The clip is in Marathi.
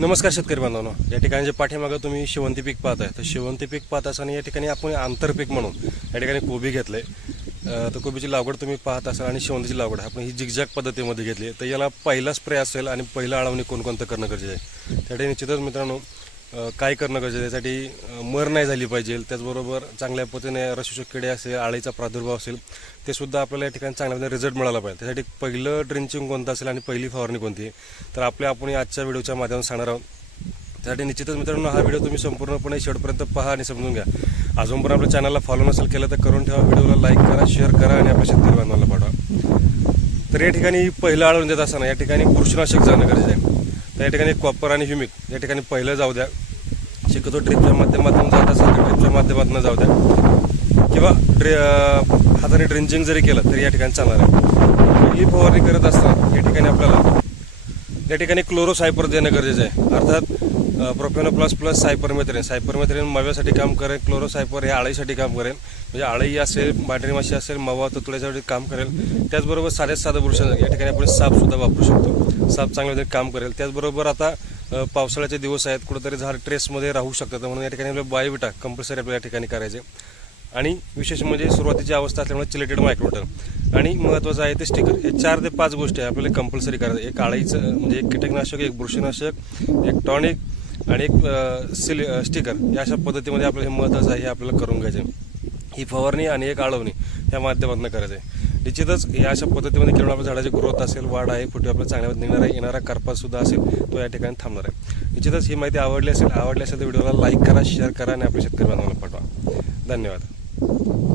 नमस्कार शेतकरी बांधवांनो. या ठिकाणी जे पाठीमागं तुम्ही शेवंती पीक पाहताय तर शेवंती पीक पाहत असताना या ठिकाणी आपण आंतरपीक म्हणून या ठिकाणी कोबी घेतलं आहे तर कोबीची लागवड तुम्ही पाहत असाल आणि शेवंतीची लागवड आपण ही जिगजॅग पद्धतीमध्ये घेतली आहे. तर याला पहिला स्प्रे असेल आणि पहिला आळवणी कोणकोणतं करणं गरजेचं आहे? त्यासाठी निश्चितच मित्रांनो काय करणं गरजेचं आहे? त्यासाठी मर नाही झाली पाहिजे. त्याचबरोबर चांगल्या पद्धतीने रसशोषक किडे असेल आळीचा प्रादुर्भाव असेल ते सुद्धा आपल्याला या ठिकाणी चांगल्या पद्धतीने रिझल्ट मिळाला पाहिजे. त्यासाठी पहिलं ड्रिंचिंग कोणतं असेल आणि पहिली फवारणी कोणती? तर आपल्या आपण आजच्या व्हिडिओच्या माध्यमातून सांगणार आहोत. त्यासाठी निश्चितच मित्रांनो हा व्हिडिओ तुम्ही संपूर्णपणे शेवटपर्यंत पहा आणि समजून घ्या. अजूनपर्यंत आपल्या चॅनलला फॉलो नसेल केलं तर करून ठेवा. व्हिडिओला लाईक करा शेअर करा आणि आपल्या शेतकरी बांधवाला पाठवा. तर या ठिकाणी पहिलं आळून देत असताना या ठिकाणी बुरशीनाशक जाणं गरजेचं आहे. तर या ठिकाणी कॉपर आणि ह्युमिक या ठिकाणी पहिलं जाऊ द्या. शिकतो ड्रिपच्या माध्यमातून जात असेल तर माध्यमातून जाऊ द्या. किंवा ड्रे हाताने ड्रिंचिंग जरी केलं तरी या ठिकाणी चालणार आहे. ही फवारणी करत असताना या ठिकाणी आपल्याला या ठिकाणी क्लोरोसायपर देणं गरजेचं आहे. अर्थात प्रोफेनो प्लस प्लस सायपरमेथ्रिन सायपरमेथ्रिन मव्यासाठी काम करेल क्लोरो सायपर हे आळीसाठी काम करेल. म्हणजे आळी असेल पांढरी माशी असेल मवा तुतड्यासाठी काम करेल. त्याचबरोबर साध्या साधं बुरशा या ठिकाणी आपण सापसुद्धा वापरू शकतो. साप चांगल्या काम करेल. त्याचबरोबर आता पावसाळ्याचे दिवस आहेत. कुठंतरी झाड ट्रेसमध्ये राहू शकतात म्हणून या ठिकाणी आपल्याला बायोविटा कंपल्सरी आपल्या या ठिकाणी करायचे. आणि विशेष म्हणजे सुरुवातीची अवस्था असल्यामुळे चिलेटेड मायक्रोटन आणि महत्त्वाचं आहे ते स्टिकर हे चार ते पाच गोष्टी आहे आपल्याला कंपल्सरी करायचं. एक आळीचं म्हणजे एक कीटकनाशक एक बुरशीनाशक एक टॉनिक आणि एक सिल स्टिकर या अशा पद्धतीमध्ये आपल्याला हे महत्त्वाचं आहे हे आपल्याला करून घ्यायचं. आहे. ही फवारणी आणि एक आळवणी या माध्यमातून करायचं. आहे निश्चितच या अशा पद्धतीमध्ये केवळ आपल्या झाडाची ग्रोथ असेल वाढ आहे फुटे आपल्या चांगल्या निघणार आहे येणारा करपासुद्धा असेल तो या ठिकाणी थांबणार आहे. निश्चितच ही माहिती आवडली असेल आवडली असेल तर व्हिडिओला लाईक करा शेअर करा आणि आपल्या शेतकरी बांधवांना पाठवा. धन्यवाद.